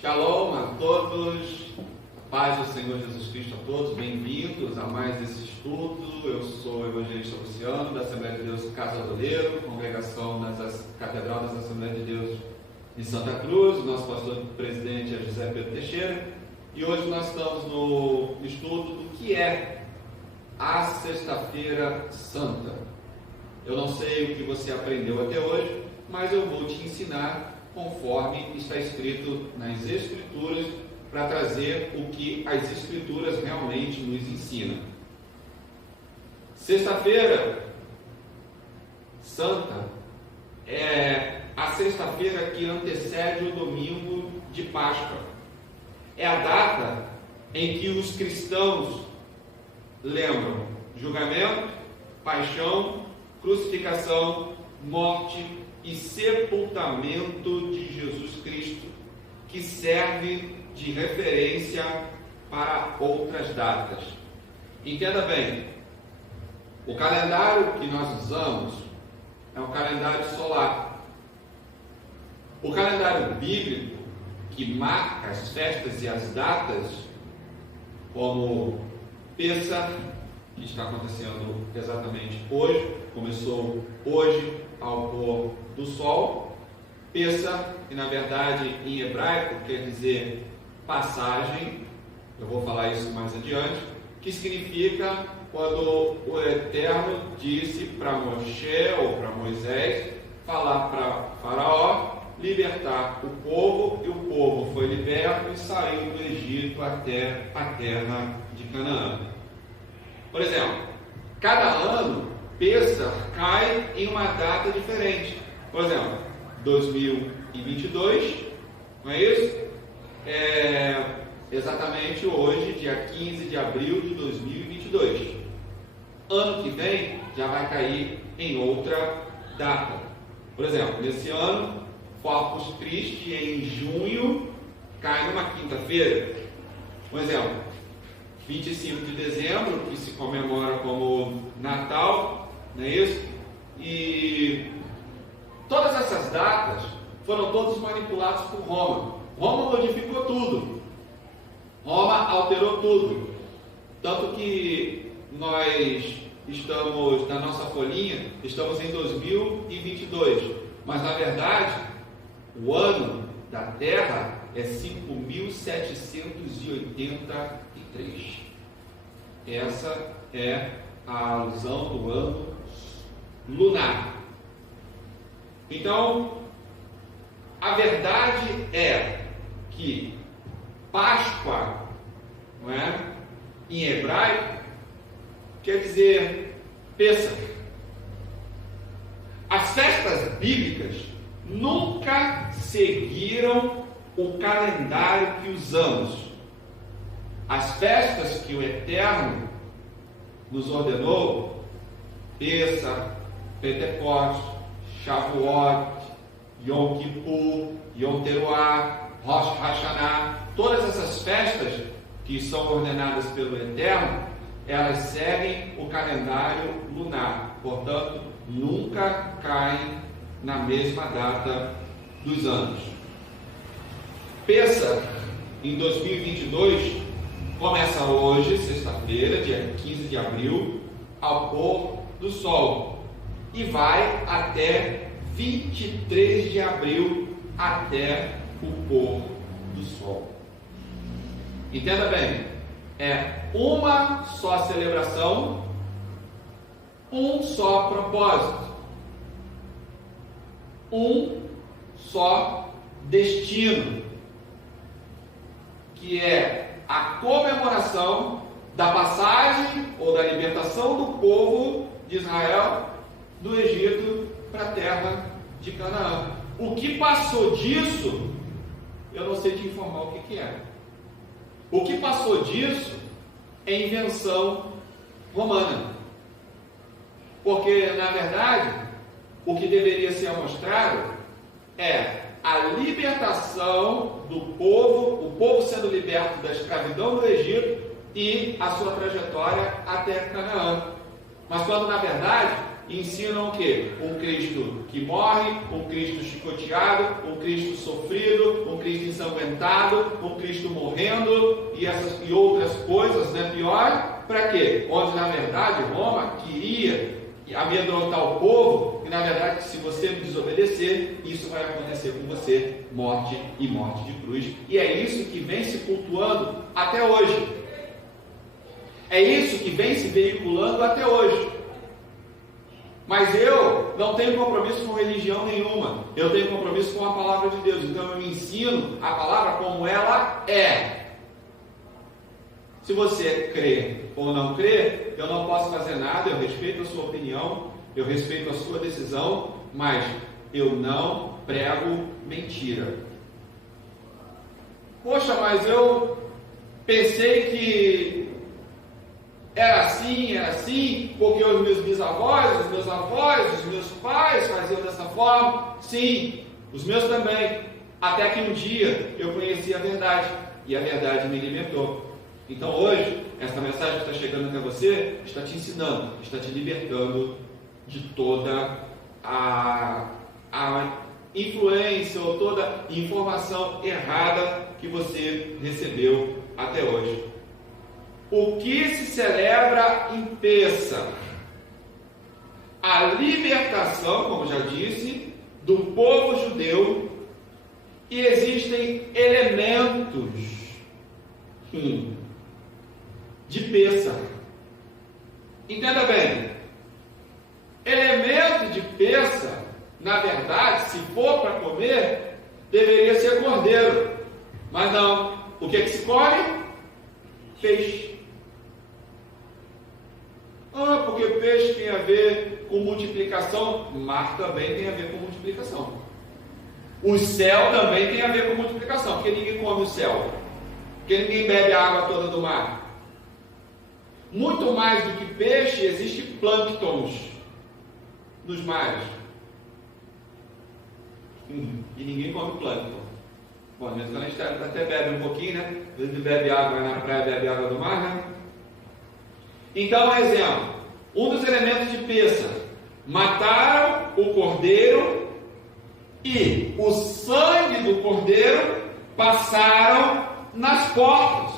Shalom a todos, a paz do Senhor Jesus Cristo a todos, bem-vindos a mais esse estudo. Eu sou o evangelista Luciano, da Assembleia de Deus Casa do Oleiro, congregação Catedral das Assembleias de Deus em Santa Cruz. O nosso pastor presidente é José Pedro Teixeira, e hoje nós estamos no estudo do que é a Sexta-feira Santa. Eu não sei o que você aprendeu até hoje, mas eu vou te ensinar conforme está escrito nas Escrituras, para trazer o que as Escrituras realmente nos ensinam. Sexta-feira Santa é a sexta-feira que antecede o domingo de Páscoa. É a data em que os cristãos lembram julgamento, paixão, crucificação, morte e sepultamento de Jesus Cristo, que serve de referência para outras datas. Entenda bem, o calendário que nós usamos é um calendário solar. O calendário bíblico, que marca as festas e as datas, como Pêssar, que está acontecendo exatamente hoje, começou hoje ao pôr do sol. Pêssar, que na verdade em hebraico quer dizer passagem, eu vou falar isso mais adiante, que significa quando o Eterno disse para Moshe ou para Moisés falar para Faraó libertar o povo, e o povo foi liberto e saiu do Egito até a terra de Canaã. Por exemplo, cada ano Pêssar cai em uma data diferente. Por exemplo, 2022, não é isso? Exatamente hoje, dia 15 de abril de 2022. Ano que vem já vai cair em outra data. Por exemplo, nesse ano, Corpus Christi em junho cai numa quinta-feira. Por exemplo, 25 de dezembro, que se comemora como Natal, não é isso? E todas essas datas foram todas manipuladas por Roma. Roma modificou tudo. Roma alterou tudo. Tanto que nós estamos, na nossa folhinha, estamos em 2022. Mas, na verdade, o ano da Terra é 5.783. Essa é a alusão do ano lunar. Então, a verdade é que Páscoa, não é, em hebraico, quer dizer Pêssar. As festas bíblicas nunca seguiram o calendário que usamos. As festas que o Eterno nos ordenou, Pêssar, Pentecostes, Shavuot, Yom Kippur, Yom Teruah, Rosh Hashanah, todas essas festas que são ordenadas pelo Eterno, elas seguem o calendário lunar, portanto, nunca caem na mesma data dos anos. Pêssar, em 2022, começa hoje, sexta-feira, dia 15 de abril, ao pôr do sol, e vai até 23 de abril, até o pôr do sol. Entenda bem, é uma só celebração, um só propósito, um só destino, que é a comemoração da passagem ou da libertação do povo de Israel do Egito para a terra de Canaã. O que passou disso, eu não sei te informar o que é. O que passou disso é invenção romana. Porque, na verdade, o que deveria ser mostrado é a libertação do povo, o povo sendo liberto da escravidão do Egito e a sua trajetória até Canaã. Mas quando, na verdade, ensinam o quê? Um Cristo que morre, um Cristo chicoteado, um Cristo sofrido, um Cristo ensanguentado, um Cristo morrendo e outras coisas, né? Pior, para quê? Onde na verdade Roma queria amedrontar o povo, e na verdade, se você me desobedecer, isso vai acontecer com você, morte e morte de cruz. E é isso que vem se cultuando até hoje. É isso que vem se veiculando até hoje. Mas eu não tenho compromisso com religião nenhuma. Eu tenho compromisso com a palavra de Deus. Então eu me ensino a palavra como ela é. Se você crê ou não crê, eu não posso fazer nada. Eu respeito a sua opinião, eu respeito a sua decisão, mas eu não prego mentira. Poxa, mas eu pensei que era assim, porque os meus bisavós, os meus avós, os meus pais faziam dessa forma. Sim, os meus também. Até que um dia eu conheci a verdade, e a verdade me libertou. Então hoje, esta mensagem que está chegando até você, está te ensinando, está te libertando de toda a influência ou toda a informação errada que você recebeu até hoje. O que se celebra em Pêssar? A libertação, como já disse, do povo judeu, e existem elementos de Pêssar. Entenda bem, elemento de Pêssar, na verdade, se for para comer, deveria ser cordeiro, mas não. O que é que se come? Peixe. Porque peixe tem a ver com multiplicação, mar também tem a ver com multiplicação. O céu também tem a ver com multiplicação, porque ninguém come o céu, porque ninguém bebe a água toda do mar. Muito mais do que peixe, existe plânctons nos mares. E ninguém come plâncton. Bom, mas quando a gente até bebe um pouquinho, né? A gente bebe água na praia, bebe água do mar, né? Então, exemplo, um dos elementos de Pêssar: mataram o cordeiro e o sangue do cordeiro passaram nas portas.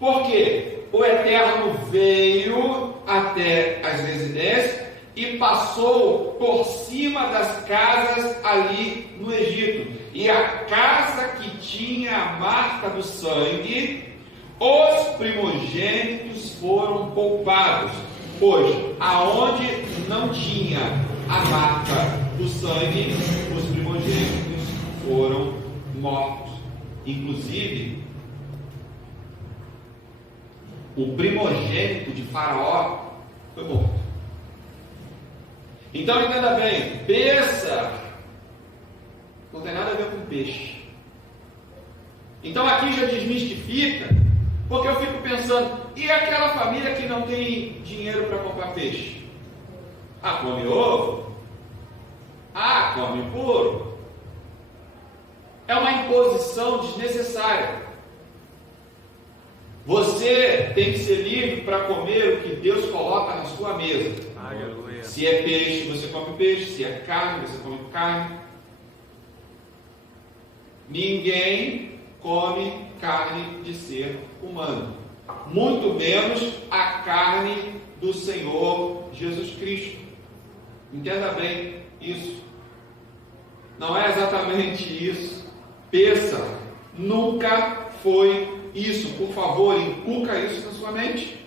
Por quê? O Eterno veio até as residências e passou por cima das casas ali no Egito. E a casa que tinha a marca do sangue, os primogênitos foram poupados, pois aonde não tinha a marca do sangue, os primogênitos foram mortos. Inclusive, o primogênito de Faraó foi morto. Então entenda bem, Pêssar não tem nada a ver com peixe. Então aqui já desmistifica, porque eu fico pensando, e aquela família que não tem dinheiro para comprar peixe? Come ovo? Come puro? É uma imposição desnecessária. Você tem que ser livre para comer o que Deus coloca na sua mesa. Aleluia. Se é peixe, você come peixe. Se é carne, você come carne. Ninguém come carne de ser humano, muito menos a carne do Senhor Jesus Cristo. Entenda bem isso. Não é exatamente isso. Pêssar nunca foi isso. Por favor, inculca isso na sua mente.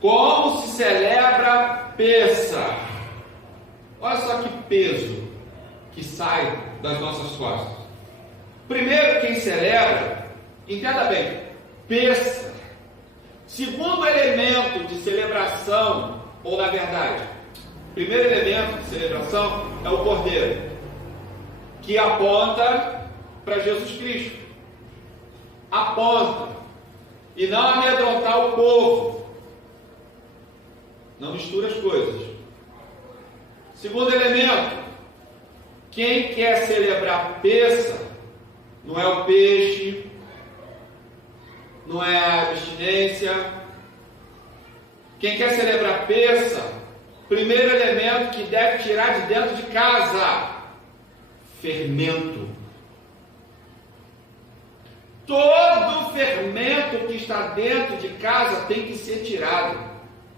Como se celebra Pêssar? Olha só que peso que sai das nossas costas. Primeiro, quem celebra, entenda bem, Pêssar, segundo elemento de celebração, ou na verdade, primeiro elemento de celebração é o cordeiro, que aponta para Jesus Cristo. Aponta. E não amedrontar o povo. Não mistura as coisas. Segundo elemento, quem quer celebrar Pêssar não é o peixe, não é a abstinência, Quem quer celebrar Pêssar, primeiro elemento que deve tirar de dentro de casa: fermento. Todo fermento que está dentro de casa tem que ser tirado.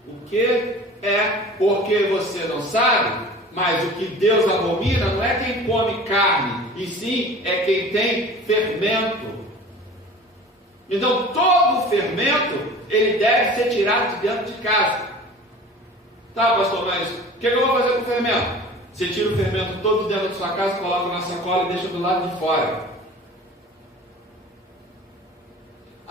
O que é? Porque você não sabe, mas o que Deus abomina não é quem come carne, e sim é quem tem fermento. Então todo fermento, ele deve ser tirado de dentro de casa. Tá, pastor, mas o que eu vou fazer com o fermento? Você tira o fermento todo dentro da sua casa, coloca na sacola e deixa do lado de fora.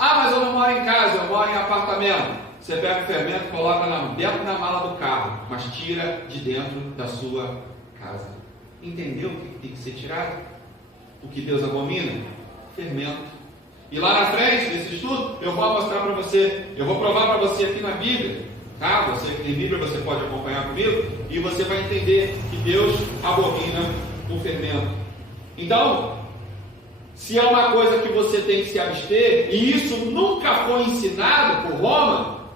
Ah, mas eu não moro em casa, eu moro em apartamento. Você pega o fermento e coloca dentro da mala do carro, mas tira de dentro da sua casa. Entendeu o que tem que ser tirado? O que Deus abomina? Fermento. E lá na frente desse estudo, eu vou mostrar para você, eu vou provar para você aqui na Bíblia, tá? Você que tem Bíblia, você pode acompanhar comigo, e você vai entender que Deus abomina o fermento. Então, se é uma coisa que você tem que se abster, e isso nunca foi ensinado por Roma,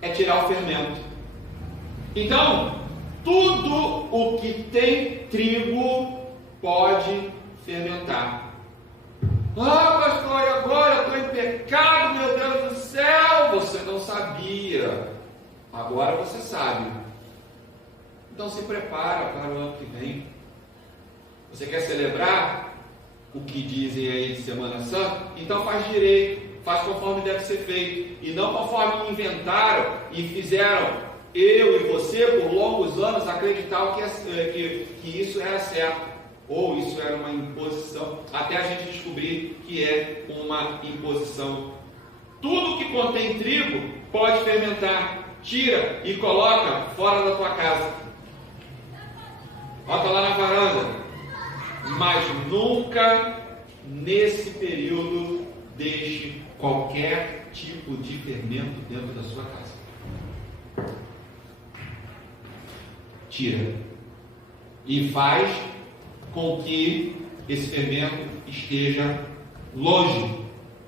é tirar o fermento. Então, tudo o que tem trigo pode fermentar. Ah, pastor, e agora eu estou em pecado, meu Deus do céu. Você não sabia, agora você sabe. Então se prepara para o ano que vem. Você quer celebrar o que dizem aí de Semana Santa? Então faz direito, faz conforme deve ser feito, e não conforme inventaram e fizeram eu e você por longos anos acreditar que isso era certo, ou isso era uma imposição, até a gente descobrir que é uma imposição. Tudo que contém trigo pode fermentar. Tira e coloca fora da tua casa. Bota lá na varanda. Mas nunca nesse período deixe qualquer tipo de fermento dentro da sua casa. Tira. E faz com que esse fermento esteja longe,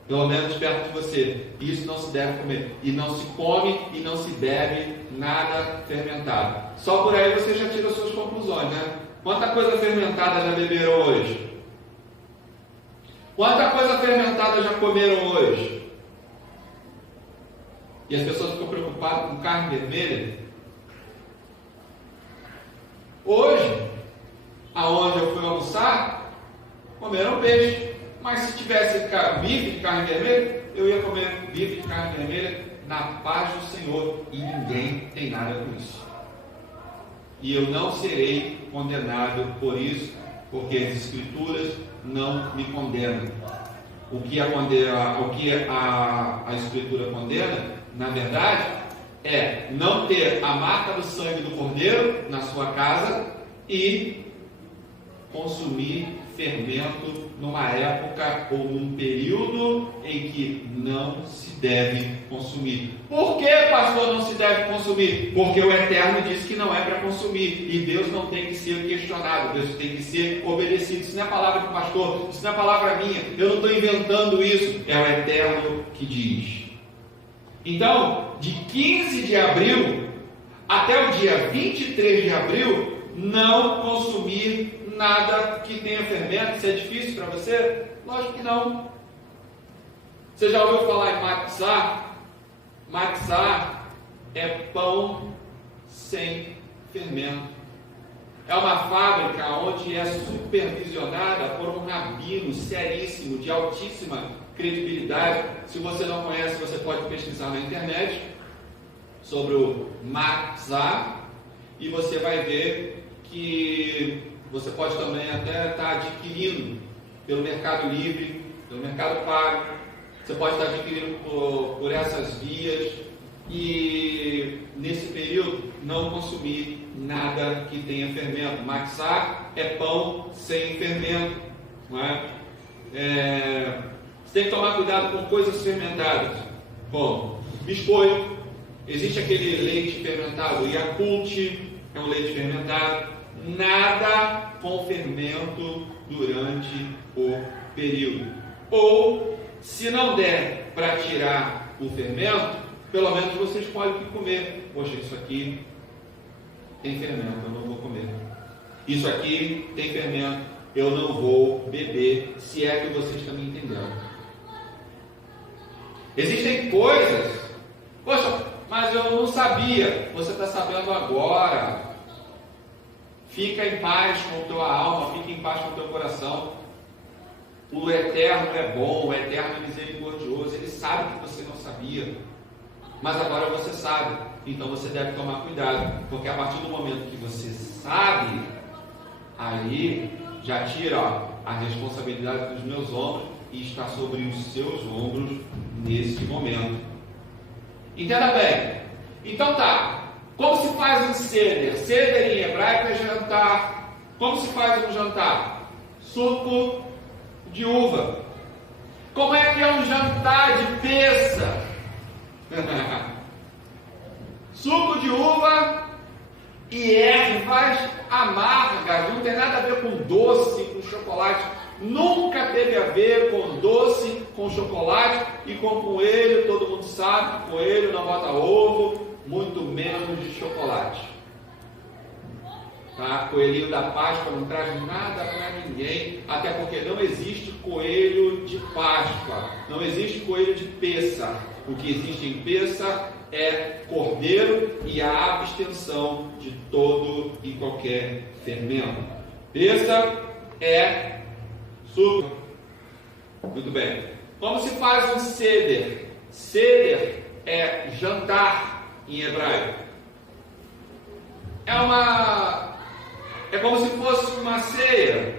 pelo menos perto de você. Isso não se deve comer. E não se come e não se bebe nada fermentado. Só por aí você já tira as suas conclusões, né? Quanta coisa fermentada já beberam hoje? Quanta coisa fermentada já comeram hoje? E as pessoas ficam preocupadas com carne vermelha. Hoje, aonde eu fui almoçar, comeram peixe. Mas se tivesse bife de carne vermelha, eu ia comer bife de carne vermelha na paz do Senhor. E ninguém tem nada com isso. E eu não serei condenado por isso, porque as Escrituras não me condenam. O que a Escritura condena, na verdade, é não ter a marca do sangue do Cordeiro na sua casa e consumir fermento numa época ou num período em que não se deve consumir. Por que, pastor, não se deve consumir? Porque o Eterno disse que não é para consumir, e Deus não tem que ser questionado, Deus tem que ser obedecido. Isso não é palavra do pastor, isso não é palavra minha, eu não estou inventando isso, é o Eterno que diz. Então, de 15 de abril até o dia 23 de abril, não consumir nada que tenha fermento. Isso é difícil para você? Lógico que não. Você já ouviu falar em matzá? Matzá é pão sem fermento. É uma fábrica onde é supervisionada por um rabino seríssimo, de altíssima credibilidade. Se você não conhece, você pode pesquisar na internet sobre o matzá e você vai ver que você pode também até estar adquirindo pelo Mercado Livre, pelo Mercado Pago. Você pode estar adquirindo por essas vias e nesse período não consumir nada que tenha fermento. Matzá é pão sem fermento, não é? Você tem que tomar cuidado com coisas fermentadas, como biscoito. Existe aquele leite fermentado, Yakult é um leite fermentado. Nada com fermento durante o período. Ou, se não der para tirar o fermento, Pelo menos você escolhe o que comer. Poxa, isso aqui tem fermento, eu não vou comer. Isso aqui tem fermento, eu não vou beber, se é que vocês estão me entendendo. Existem coisas, poxa, mas eu não sabia. Você está sabendo agora. Fica em paz com a tua alma, fica em paz com o teu coração. O Eterno é bom, o Eterno é misericordioso, Ele sabe que você não sabia, mas agora você sabe, então você deve tomar cuidado, porque a partir do momento que você sabe, aí já tira a responsabilidade dos meus ombros e está sobre os seus ombros nesse momento. Entenda bem. Então tá, como se faz um seder? Seder em hebraico é jantar. Como se faz um jantar? Suco de uva. Como é que é um jantar de peça? Suco de uva e ervas amargas. Não tem nada a ver com doce, com chocolate. Nunca teve a ver com doce, com chocolate e com coelho. Todo mundo sabe que coelho não bota ovo, muito menos de chocolate. Tá? Coelhinho da Páscoa não traz nada para ninguém, até porque não existe coelho de Páscoa, não existe coelho de Pêssar. O que existe em Pêssar é cordeiro e a abstenção de todo e qualquer fermento. Pêssar é suco. Muito bem. Como se faz um seder? Seder é jantar em hebraico. É como se fosse uma ceia.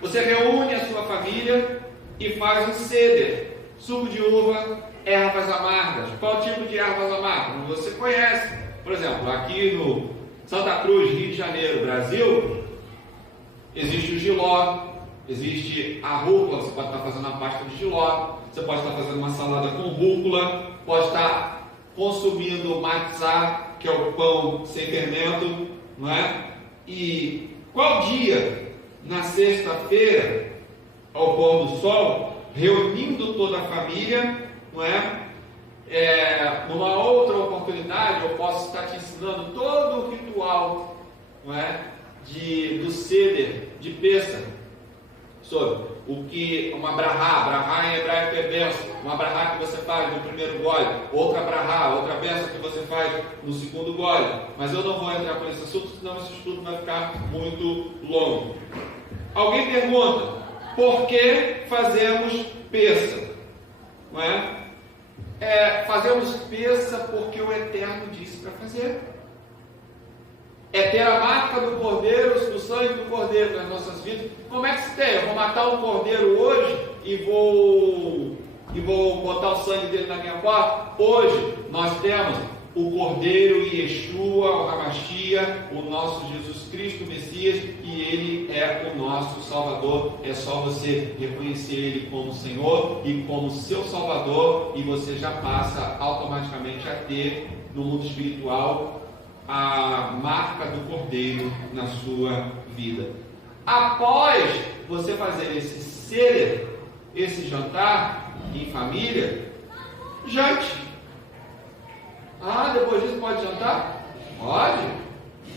Você reúne a sua família e faz um seder. Suco de uva, ervas amargas. Qual tipo de ervas amargas? Você conhece. Por exemplo, aqui no Santa Cruz, Rio de Janeiro, Brasil, existe o jiló, existe a rúcula. Você pode estar fazendo a pasta de jiló, você pode estar fazendo uma salada com rúcula, pode estar consumindo o matzá, que é o pão sem fermento, não é? E qual dia? Na sexta-feira, ao pôr do sol, reunindo toda a família, não é? Numa outra oportunidade, eu posso estar te ensinando todo o ritual, não é? Do seder, de Pêssar, sobre o que uma brahá em hebraico é benção, uma brahá que você faz no primeiro gole, outra brahá, outra benção que você faz no segundo gole. Mas eu não vou entrar por esse assunto, senão esse estudo vai ficar muito longo. Alguém pergunta, por que fazemos Pêssar? Não é? Fazemos Pêssar porque o Eterno disse para fazer. É ter a marca do cordeiro, do sangue do cordeiro nas nossas vidas. Como é que se tem? Eu vou matar um cordeiro hoje e vou botar o sangue dele na minha porta? Hoje nós temos o cordeiro Yeshua, o Hamashia, o nosso Jesus Cristo, o Messias, e ele é o nosso Salvador. É só você reconhecer ele como Senhor e como seu Salvador, e você já passa automaticamente a ter no mundo espiritual a marca do cordeiro na sua vida. Após você fazer esse seder, esse jantar em família, jante. Depois disso pode jantar? Pode,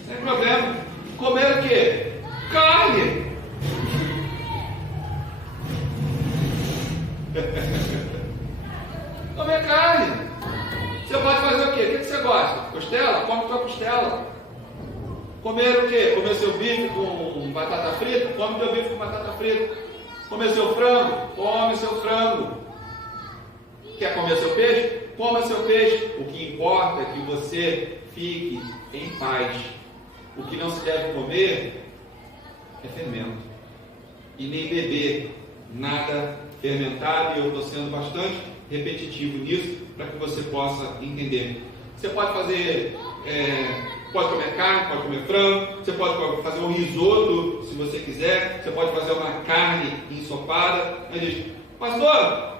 sem problema. Comer o quê? Carne. Comer carne. Você pode fazer o quê? O que você gosta? Costela? Come tua costela. Comer o quê? Comer seu bife com batata frita? Come teu bife com batata frita. Comer seu frango? Come seu frango. Quer comer seu peixe? Coma seu peixe. O que importa é que você fique em paz. O que não se deve comer é fermento. E nem beber nada fermentado. E eu estou sendo bastante repetitivo nisso, para que você possa entender. Você pode fazer, pode comer carne, pode comer frango, você pode fazer um risoto, se você quiser, você pode fazer uma carne ensopada. Aí diz, pastor,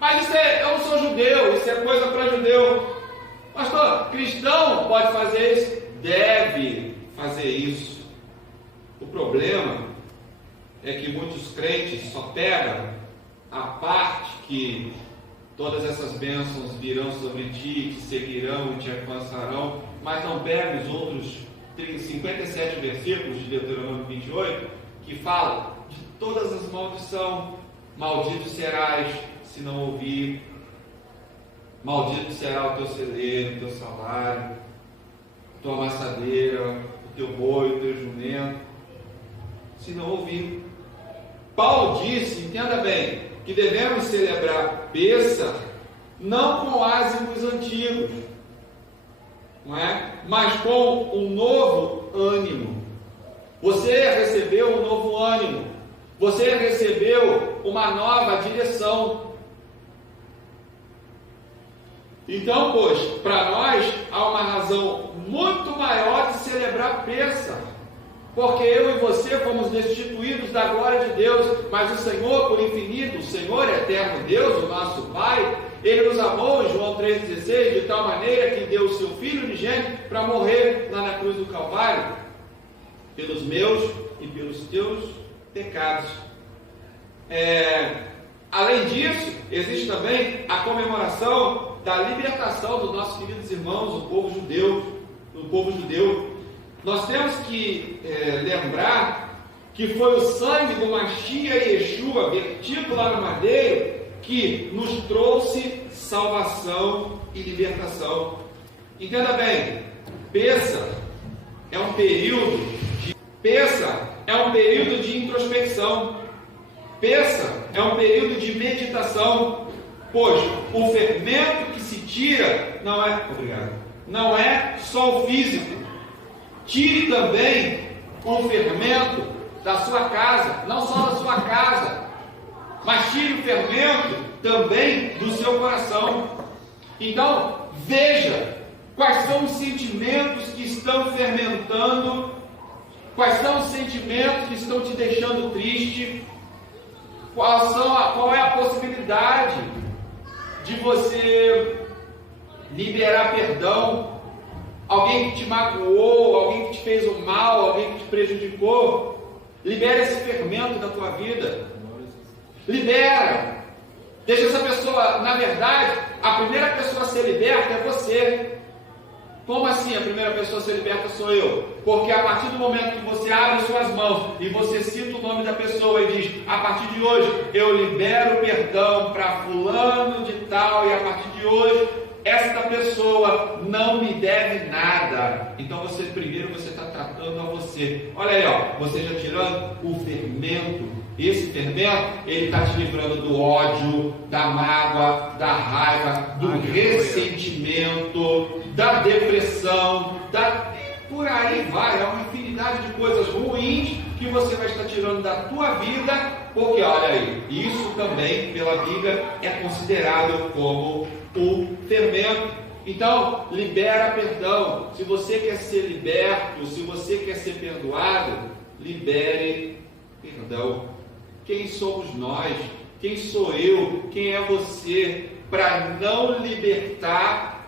mas eu não sou judeu, isso é coisa para judeu. Pastor, cristão pode fazer isso? Deve fazer isso. O problema é que muitos crentes só pegam a parte que todas essas bênçãos virão sobre ti, te seguirão e te alcançarão, mas não pega os outros 57 versículos de Deuteronômio 28, que falam de todas as maldições. Maldito serás se não ouvir, maldito será o teu celeiro, o teu salário, tua amassadeira, o teu boi, o teu jumento, se não ouvir. Paulo disse, entenda bem, que devemos celebrar Pêssar não com ázimos antigos, não é? Mas com um novo ânimo. Você recebeu um novo ânimo, você recebeu uma nova direção. Então, pois, para nós há uma razão muito maior de celebrar Pêssar, porque eu e você fomos destituídos da glória de Deus, mas o Senhor, por infinito, o Senhor eterno Deus, o nosso Pai, Ele nos amou, João 3,16, de tal maneira que deu o seu Filho unigênito para morrer lá na cruz do Calvário, pelos meus e pelos teus pecados. Além disso, existe também a comemoração da libertação dos nossos queridos irmãos, o povo judeu. Nós temos que lembrar que foi o sangue do Mashiach Yeshua vertido lá no madeiro que nos trouxe salvação e libertação. Entenda bem, Pêssar é um período de introspecção. Pêssar é um período de meditação, pois o fermento que se tira não é só o físico. Tire também o fermento da sua casa, não só da sua casa, mas tire o fermento também do seu coração. Então, veja quais são os sentimentos que estão fermentando, quais são os sentimentos que estão te deixando triste, qual é a possibilidade de você liberar perdão. Alguém que te magoou, alguém que te fez o mal, alguém que te prejudicou, libera esse fermento da tua vida. Libera. Deixa essa pessoa, na verdade, a primeira pessoa a ser liberta é você. Como assim a primeira pessoa a ser liberta sou eu? Porque a partir do momento que você abre suas mãos e você cita o nome da pessoa e diz, a partir de hoje eu libero perdão para fulano de tal, e a partir de hoje esta pessoa não me deve nada. Então primeiro você está tratando a você. Olha aí, ó, você já tirando o fermento. Esse fermento, ele está te livrando do ódio, da mágoa, da raiva, do ressentimento, da depressão, por aí vai. É uma infinidade de coisas ruins que você vai estar tirando da tua vida, porque olha aí, isso também pela Bíblia é considerado como o fermento. Então, libera perdão. Se você quer ser liberto, se você quer ser perdoado, libere perdão. Quem somos nós? Quem sou eu? Quem é você para não libertar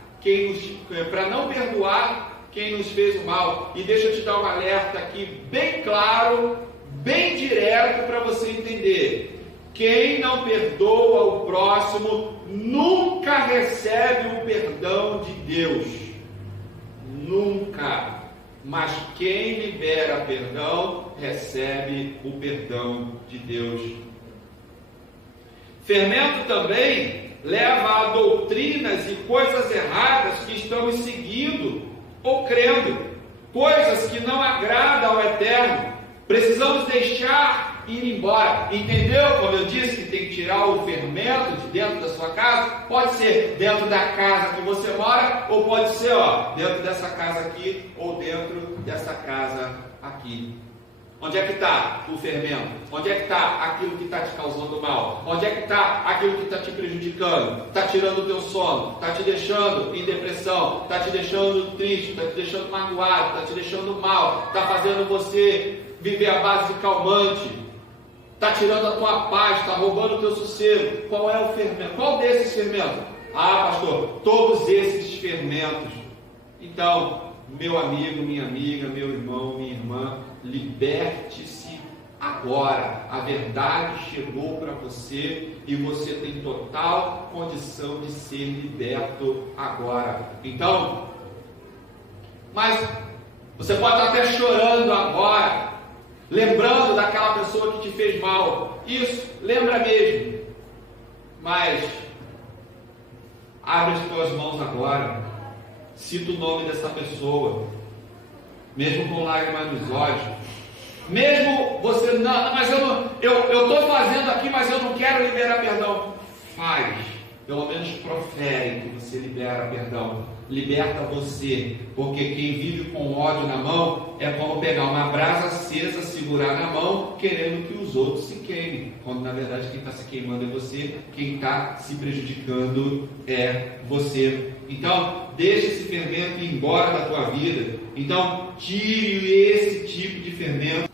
para não perdoar quem nos fez o mal? E deixa eu te dar um alerta aqui bem claro, bem direto para você entender. Quem não perdoa o próximo nunca recebe o perdão de Deus. Nunca. Mas quem libera perdão, recebe o perdão de Deus. Fermento também leva a doutrinas e coisas erradas que estamos seguindo ou crendo. Coisas que não agradam ao Eterno. Precisamos deixar ir embora. Entendeu? Quando eu disse que tem que tirar o fermento de dentro da sua casa, pode ser dentro da casa que você mora, ou pode ser dentro dessa casa aqui, ou dentro dessa casa aqui. Onde é que está o fermento? Onde é que está aquilo que está te causando mal? Onde é que está aquilo que está te prejudicando? Está tirando o teu sono? Está te deixando em depressão? Está te deixando triste? Está te deixando magoado? Está te deixando mal? Está fazendo você viver à base de calmante? Está tirando a tua paz? Está roubando o teu sossego? Qual é o fermento? Qual desses fermentos? Ah, pastor, todos esses fermentos. Então, meu amigo, minha amiga, meu irmão, minha irmã, liberte-se agora. A verdade chegou para você e você tem total condição de ser liberto agora. Então, mas você pode estar até chorando agora, lembrando daquela pessoa que te fez mal. Isso, lembra mesmo. Mas abre as tuas mãos agora, cita o nome dessa pessoa, mesmo com lágrimas nos olhos, mesmo você não, mas eu estou fazendo aqui, mas eu não quero liberar perdão. Faz, pelo menos profere que você libera perdão, liberta você, porque quem vive com ódio na mão é como pegar uma brasa acesa, segurar na mão, querendo que os outros se queimem, quando na verdade quem está se queimando é você, quem está se prejudicando é você. Então, deixe esse fermento ir embora da tua vida. Então, tire esse tipo de fermento.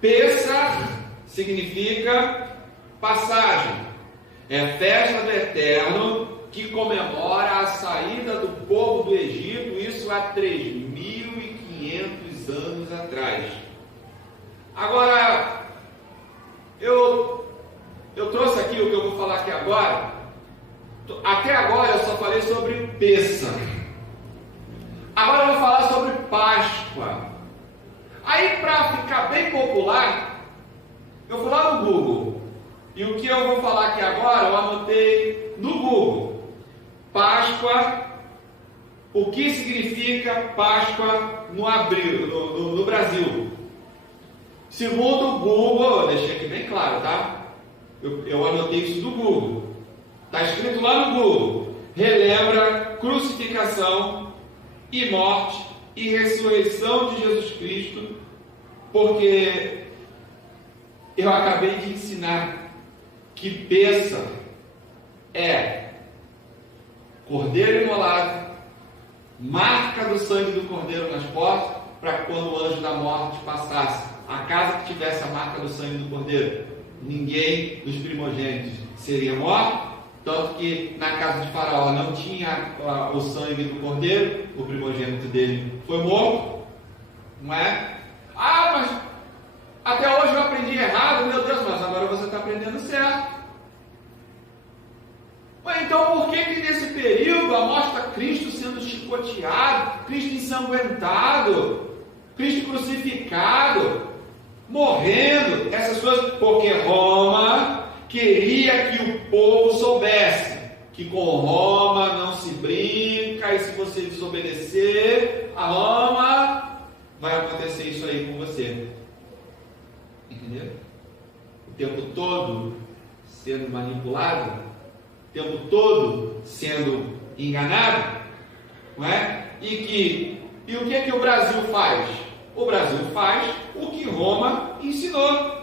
Pessah significa passagem. É a festa do Eterno que comemora a saída do povo do Egito, isso há 3.500 anos atrás. Agora, eu trouxe aqui o que eu vou falar aqui agora. Até agora eu só falei sobre Pessah. Agora eu vou falar sobre Páscoa. Aí, para ficar bem popular, eu fui lá no Google. E o que eu vou falar aqui agora, eu anotei no Google. Páscoa, o que significa Páscoa no Brasil? Segundo o Google, eu deixei aqui bem claro, tá? Eu anotei isso do Google. Está escrito lá no Google: relembra crucificação e morte e ressurreição de Jesus Cristo, porque eu acabei de ensinar que Pessah é cordeiro imolado, marca do sangue do cordeiro nas portas, para quando o anjo da morte passasse, a casa que tivesse a marca do sangue do cordeiro, ninguém dos primogênitos seria morto. Tanto que na casa de Faraó não tinha o sangue do cordeiro, o primogênito dele foi morto, não é? Ah, mas até hoje eu aprendi errado, meu Deus, mas agora você está aprendendo certo. Mas então por que nesse período a mostra Cristo sendo chicoteado, Cristo ensanguentado, Cristo crucificado, morrendo, essas coisas? Porque Roma queria que o povo soubesse que com Roma não se brinca, e se você desobedecer a Roma, vai acontecer isso aí com você. Entendeu? O tempo todo sendo manipulado, o tempo todo sendo enganado, não é? E o que o Brasil faz? O Brasil faz o que Roma ensinou.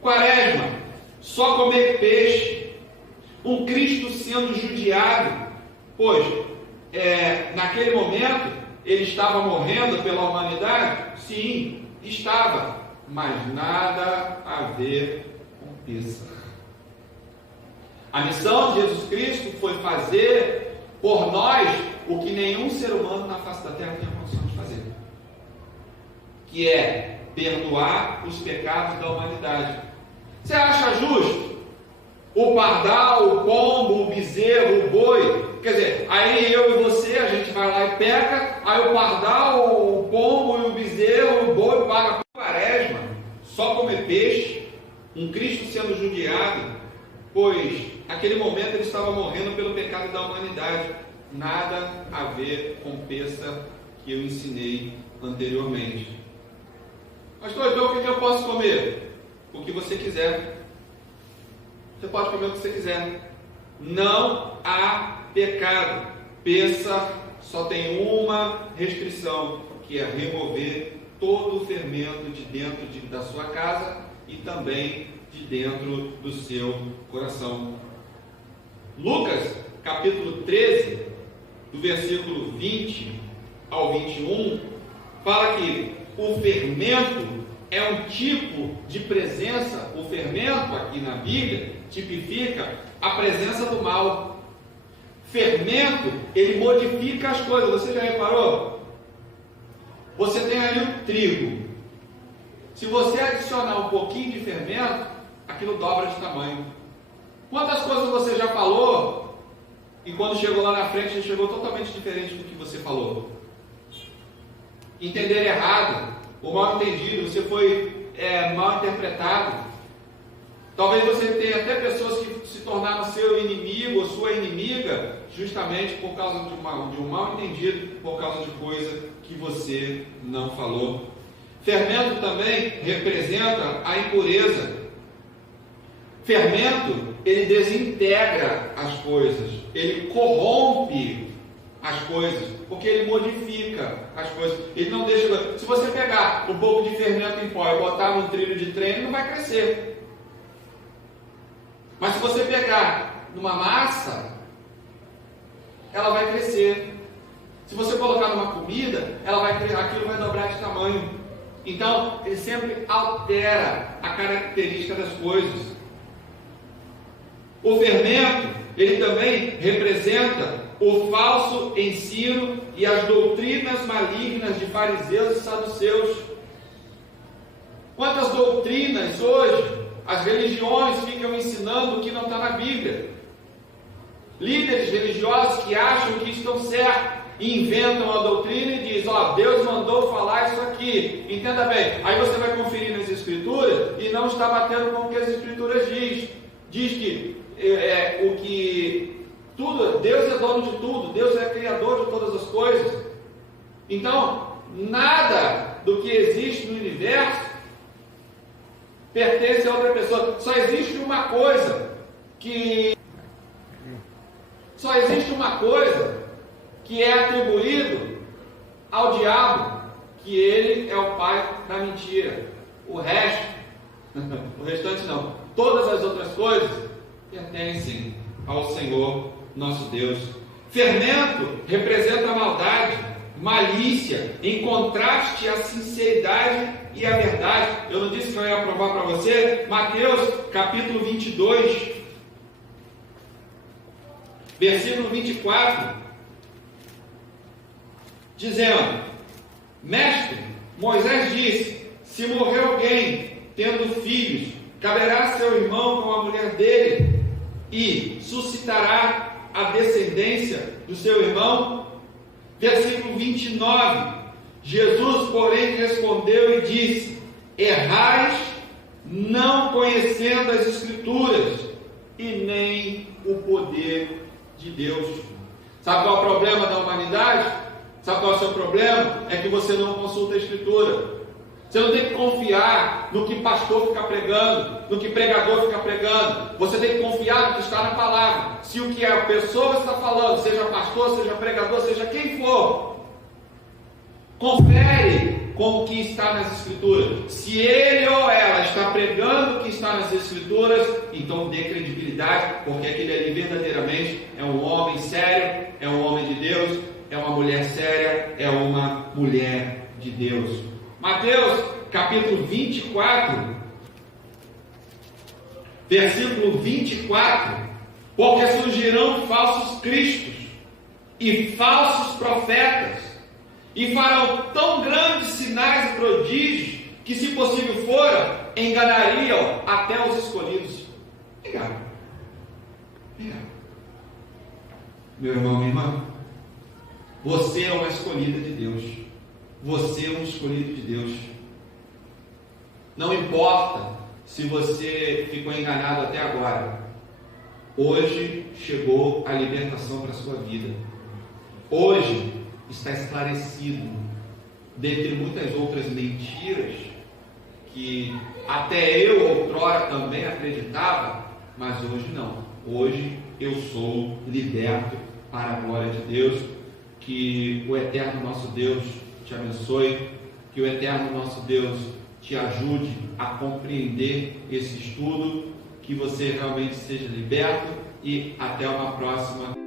Quaresma, só comer peixe, um Cristo sendo judiado, pois naquele momento ele estava morrendo pela humanidade? Sim, estava, mas nada a ver com Pessah. A missão de Jesus Cristo foi fazer por nós o que nenhum ser humano na face da terra tem a condição de fazer, que é perdoar os pecados da humanidade. Você acha justo o pardal, o pombo, o bezerro, o boi? Quer dizer, aí eu e você, a gente vai lá e peca, aí o pardal, o pombo e o bezerro, o boi paga por Quaresma, só comer peixe, um Cristo sendo judiado, pois naquele momento ele estava morrendo pelo pecado da humanidade. Nada a ver com Pessah que eu ensinei anteriormente. Pastor, então o que eu posso comer? O que você quiser. Você pode comer o que você quiser. Não há pecado. Pessah só tem uma restrição, que é remover todo o fermento de dentro da sua casa e também de dentro do seu coração. Lucas, capítulo 13, do versículo 20 ao 21, fala que o fermento é um tipo de presença. O fermento aqui na Bíblia tipifica a presença do mal. Fermento, ele modifica as coisas. Você já reparou? Você tem ali o trigo. Se você adicionar um pouquinho de fermento, aquilo dobra de tamanho. Quantas coisas você já falou e quando chegou lá na frente, ele chegou totalmente diferente do que você falou? Entender errado, o mal entendido, você foi mal interpretado. Talvez você tenha até pessoas que se tornaram seu inimigo ou sua inimiga justamente por causa de um mal entendido, por causa de coisa que você não falou. Fermento também representa a impureza. Fermento, ele desintegra as coisas, ele corrompe as coisas, porque ele modifica as coisas. Ele não deixa. Se você pegar um pouco de fermento em pó e botar num trilho de trem, ele não vai crescer. Mas se você pegar numa massa, ela vai crescer. Se você colocar numa comida, aquilo vai dobrar de tamanho. Então, ele sempre altera a característica das coisas. O fermento, ele também representa o falso ensino e as doutrinas malignas de fariseus e saduceus. Quantas doutrinas hoje as religiões ficam ensinando o que não está na Bíblia? Líderes religiosos que acham que estão certos, inventam a doutrina e dizem, Deus mandou falar isso aqui. Entenda bem, aí você vai conferir nas Escrituras e não está batendo com o que as Escrituras diz. Diz que Deus é dono de tudo, Deus é criador de todas as coisas. Então, nada do que existe no universo pertence a outra pessoa. Só existe uma coisa que é atribuído ao diabo, que ele é o pai da mentira. O restante não. Todas as outras coisas pertencem ao Senhor nosso Deus. Fermento representa a maldade, malícia, em contraste à sinceridade e à verdade. Eu não disse que eu ia provar para você? Mateus capítulo 22, versículo 24, dizendo: Mestre, Moisés disse, se morrer alguém tendo filhos, caberá seu irmão com a mulher dele e suscitará a descendência do seu irmão. Versículo 29, Jesus, porém, respondeu e disse: errais não conhecendo as Escrituras e nem o poder de Deus. Sabe qual é o problema da humanidade? Sabe qual é o seu problema? É que você não consulta a Escritura. Você não tem que confiar no que pastor fica pregando, no que pregador fica pregando. Você tem que confiar no que está na palavra. Se o que a pessoa está falando, seja pastor, seja pregador, seja quem for, confere com o que está nas Escrituras. Se ele ou ela está pregando o que está nas Escrituras, então dê credibilidade, porque aquele ali verdadeiramente é um homem sério, é um homem de Deus, é uma mulher séria, é uma mulher de Deus. Mateus capítulo 24, versículo 24: porque surgirão falsos cristos e falsos profetas, e farão tão grandes sinais e prodígios, que, se possível fora, enganariam até os escolhidos. Obrigado. Meu irmão, minha irmã, você é uma escolhida de Deus. Você é um escolhido de Deus. Não importa se você ficou enganado até agora. Hoje chegou a libertação para a sua vida. Hoje está esclarecido, dentre muitas outras mentiras que até eu outrora também acreditava, mas hoje não. Hoje eu sou liberto para a glória de Deus. Que o eterno nosso Deus te abençoe, que o eterno nosso Deus te ajude a compreender esse estudo, que você realmente seja liberto, e até uma próxima.